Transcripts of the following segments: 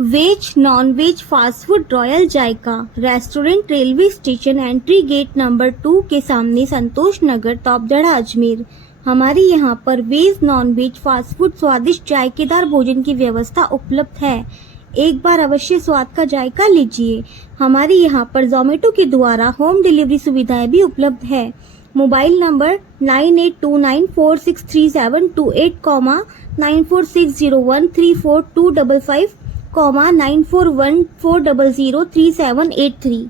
Veg non veg fast food royal Zaika restaurant railway station entry gate number 2 के सामने संतोष नगर तोपदड़ा अजमेर। हमारे यहाँ पर veg non veg fast food स्वादिष्ट जायकेदार भोजन की व्यवस्था उपलब्ध है। एक बार अवश्य स्वाद का जायका लीजिए। हमारे यहाँ पर जोमेटो के द्वारा होम डिलीवरी सुविधाएं भी उपलब्ध है। Mobile number 9829463728, 9460134255, 9414003783।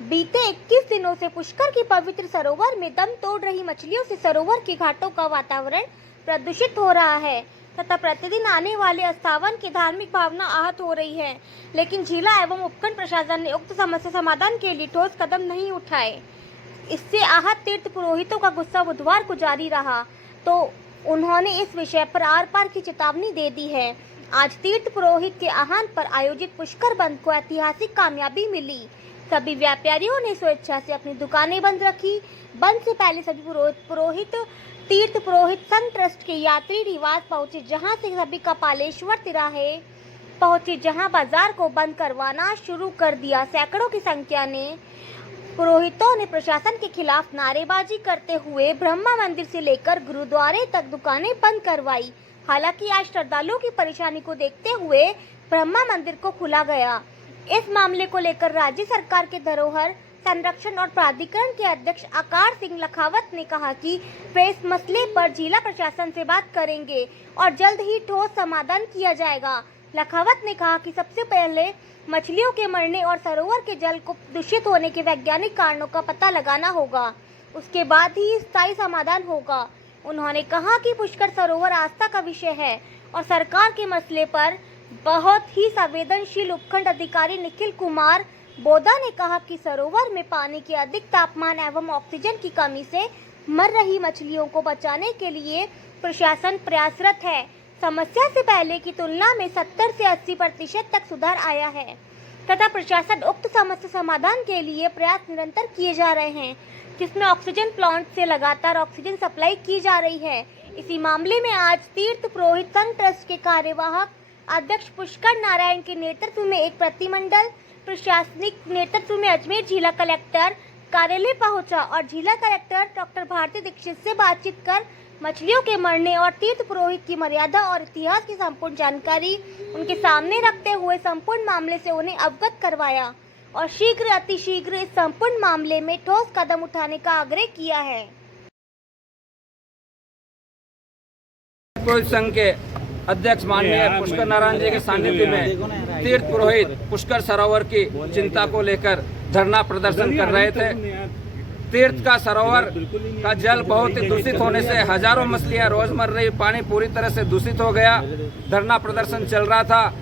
बीते 21 दिनों से पुष्कर की पवित्र सरोवर में दम तोड़ रही मछलियों से सरोवर के घाटों का वातावरण प्रदूषित हो रहा है तथा प्रतिदिन आने वाले अस्थावन की धार्मिक भावना आहत हो रही है। लेकिन जिला एवं उपखंड प्रशासन ने उक्त समस्या समाधान के लिए ठोस कदम नहीं उठाए। इससे आहत तीर्थ पुरोहितों का गुस्सा बुधवार को जारी रहा तो उन्होंने इस विषय पर आर पार की चेतावनी दे दी है। आज तीर्थ पुरोहित के आह्वान पर आयोजित पुष्कर बंद को ऐतिहासिक कामयाबी मिली। सभी व्यापारियों ने स्वेच्छा से अपनी दुकानें बंद रखी। बंद से पहले सभी पुरोहित तीर्थ पुरोहित संघ ट्रस्ट के यात्री निवास पहुंचे, जहां से सभी कपालेश्वर तिराहे पहुंचे, जहां बाजार को बंद करवाना शुरू कर दिया। सैकड़ों की संख्या ने पुरोहितों ने प्रशासन के खिलाफ नारेबाजी करते हुए ब्रह्मा मंदिर से लेकर गुरुद्वारे तक दुकानें बंद करवाई। हालांकि आज श्रद्धालुओं की परेशानी को देखते हुए ब्रह्मा मंदिर को खुला गया। इस मामले को लेकर राज्य सरकार के धरोहर संरक्षण और प्राधिकरण के अध्यक्ष आकार सिंह लखावत ने कहा कि वे इस मसले पर जिला प्रशासन से बात करेंगे और जल्द ही ठोस समाधान किया जाएगा। लखावत ने कहा कि सबसे पहले मछलियों के मरने और सरोवर के जल को दूषित होने के वैज्ञानिक कारणों का पता लगाना होगा, उसके बाद ही स्थायी समाधान होगा। उन्होंने कहा कि पुष्कर सरोवर आस्था का विषय है और सरकार के मसले पर बहुत ही संवेदनशील। उपखंड अधिकारी निखिल कुमार बोदा ने कहा कि सरोवर में पानी के अधिक तापमान एवं ऑक्सीजन की कमी से मर रही मछलियों को बचाने के लिए प्रशासन प्रयासरत है। समस्या से पहले की तुलना में 70 से 80% तक सुधार आया है तथा प्रशासन उक्त समस्या समाधान के लिए प्रयास निरंतर किए जा रहे हैं, जिसमें ऑक्सीजन प्लांट से लगातार ऑक्सीजन सप्लाई की जा रही है। इसी मामले में आज तीर्थ पुरोहित संघ ट्रस्ट के कार्यवाहक अध्यक्ष पुष्कर नारायण के नेतृत्व में एक प्रतिमंडल प्रशासनिक नेतृत्व में अजमेर जिला कलेक्टर कार्यालय पहुंचा और जिला कलेक्टर डॉक्टर भारती दीक्षित से बातचीत कर मछलियों के मरने और तीर्थ पुरोहित की मर्यादा और इतिहास की संपूर्ण जानकारी उनके सामने रखते हुए संपूर्ण मामले से उन्हें अवगत करवाया और शीघ्र अतिशीघ्र इस संपूर्ण मामले में ठोस कदम उठाने का आग्रह किया है। संघ के अध्यक्ष माननीय पुष्कर नारायण जी के सानिध्य में तीर्थ पुरोहित पुष्कर सरोवर की चिंता को लेकर धरना प्रदर्शन कर रहे थे। तीर्थ का सरोवर का जल बहुत ही दूषित होने से हजारों मछलियां रोज मर रही, पानी पूरी तरह से दूषित हो गया। धरना प्रदर्शन चल रहा था।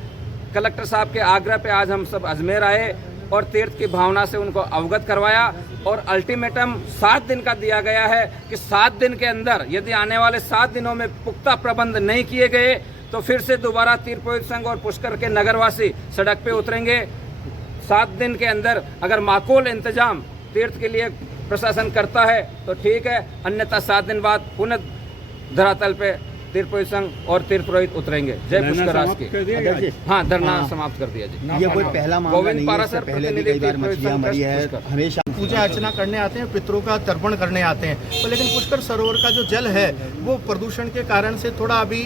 कलेक्टर साहब के आग्रह पे आज हम सब अजमेर आए और तीर्थ की भावना से उनको अवगत करवाया और अल्टीमेटम 7 दिन का दिया गया है कि 7 दिन के अंदर यदि आने वाले 7 दिनों में पुख्ता प्रबंध नहीं किए गए तो फिर से दोबारा तीर्थ पुरोहित संघ और पुष्कर के नगरवासी सड़क पे उतरेंगे। 7 दिन के अंदर अगर माकूल इंतजाम तीर्थ के लिए प्रशासन करता है तो ठीक है, अन्यथा 7 दिन बाद पुनः धरातल पे तीर्थ पुरोहित संघ और तीर्थ पुरोहित उतरेंगे। जय पुष्कर राज की। हाँ, धरना समाप्त कर दिया जी। ये कोई पहला मामला गोविंद नहीं है, पारासर इससे पहले भी प्रतिनिधि कई बार तीर्थ पुरोहित मछलियां संघ मरी है। पुष्कर। हमेशा पूजा अर्चना करने आते हैं, पितरों का तर्पण करने आते हैं, तो लेकिन पुष्कर सरोवर का जो जल है वो प्रदूषण के कारण से थोड़ा अभी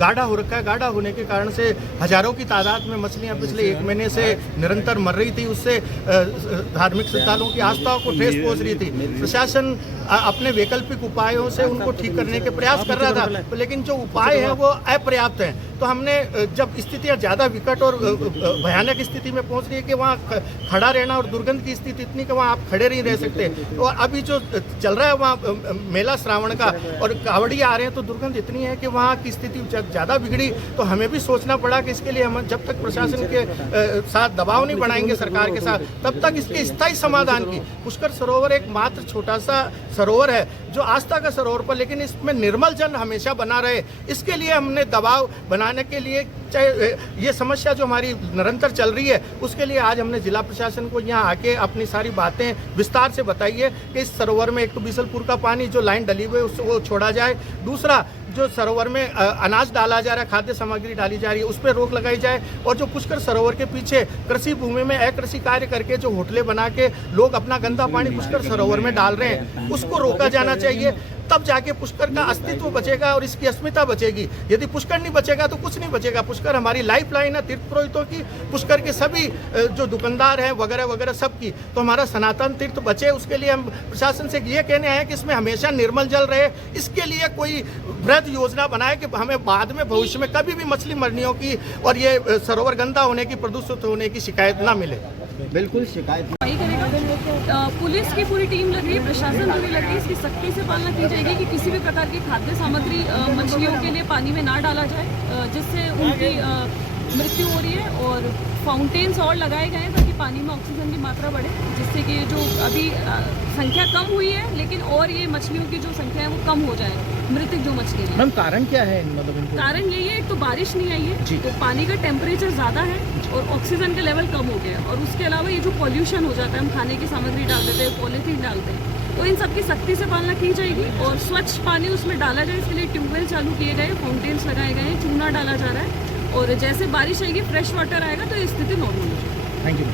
गाढ़ा हो रखा है। गाढ़ा होने के कारण से हजारों की तादाद में मछलियां पिछले 1 महीने से निरंतर मर रही थी। उससे धार्मिक श्रद्धालुओं की आस्थाओं को ठेस पहुंच रही थी। प्रशासन अपने वैकल्पिक उपायों से उनको ठीक करने के प्रयास कर रहा था, तो लेकिन जो उपाय हैं वो अपर्याप्त हैं। तो हमने जब स्थितियां ज़्यादा विकट और भयानक स्थिति में पहुंच रही है कि वहाँ खड़ा रहना और दुर्गंध की स्थिति इतनी कि वहाँ आप खड़े नहीं रह सकते, तो अभी जो चल रहा है वहाँ मेला श्रावण का और कावड़िया आ रहे हैं, तो दुर्गंध इतनी है कि वहाँ की स्थिति ज़्यादा बिगड़ी। तो हमें भी सोचना पड़ा कि इसके लिए हम जब तक प्रशासन के साथ दबाव नहीं बनाएंगे सरकार के साथ, तब तक इसके स्थायी समाधान की। पुष्कर सरोवर एक मात्र छोटा सा सरोवर है जो आस्था का सरोवर पर, लेकिन इसमें निर्मल जल हमेशा बना रहे, इसके लिए हमने दबाव बनाने के लिए, चाहे ये समस्या जो हमारी निरंतर चल रही है उसके लिए आज हमने जिला प्रशासन को यहाँ आके अपनी सारी बातें विस्तार से बताई है कि इस सरोवर में एक तो बीसलपुर का पानी जो लाइन डली हुई है उसको वो छोड़ा जाए, दूसरा जो सरोवर में अनाज डाला जा रहा है, खाद्य सामग्री डाली जा रही है, उस पर रोक लगाई जाए, और जो पुष्कर सरोवर के पीछे कृषि भूमि में अकृषि कार्य करके जो होटलें बना के लोग अपना गंदा पानी पुष्कर सरोवर में डाल रहे हैं उसको रोका जाना चाहिए। तब जाके पुष्कर का अस्तित्व बचेगा और इसकी अस्मिता बचेगी। यदि पुष्कर नहीं बचेगा तो कुछ नहीं बचेगा। पुष्कर हमारी लाइफ लाइन है तीर्थ पुरोहितों की, पुष्कर के सभी जो दुकानदार हैं वगैरह वगैरह सबकी, तो हमारा सनातन तीर्थ बचे उसके लिए हम प्रशासन से ये कहने आए कि इसमें हमेशा निर्मल जल रहे। इसके लिए कोई वृहद योजना बनाए कि हमें बाद में भविष्य में कभी भी मछली मरने की और ये सरोवर गंदा होने की, प्रदूषित होने की शिकायत ना मिले। बिल्कुल शिकायत पुलिस की पूरी टीम लग रही है, प्रशासन पूरी लग रही है। इसकी सख्ती से पालना की जाएगी कि किसी भी प्रकार की खाद्य सामग्री मछलियों के लिए पानी में ना डाला जाए जिससे उनकी मृत्यु हो रही है, और फाउंटेन्स और लगाए गए हैं ताकि पानी में ऑक्सीजन की मात्रा बढ़े, जिससे कि जो अभी संख्या कम हुई है लेकिन और ये मछलियों की जो संख्या है वो कम हो जाए, मृतक जो मछली है। मैम कारण क्या है? मतलब कारण यही है, एक तो बारिश नहीं आई है, तो पानी का टेम्परेचर ज़्यादा है और ऑक्सीजन का लेवल कम हो गया, और उसके अलावा ये जो पॉल्यूशन हो जाता है, हम खाने की सामग्री डाल देते हैं, पॉलीथीन डालते हैं, तो इन सब की सख्ती से पालना की जाएगी और स्वच्छ पानी उसमें डाला जाए। इसके लिए ट्यूबवेल चालू किए गए, फाउंटेन्स लगाए गए हैं, चूना डाला जा रहा है, और जैसे बारिश आएगी फ्रेश वाटर आएगा तो ये स्थिति नॉर्मल हो जाएगी। Thank you.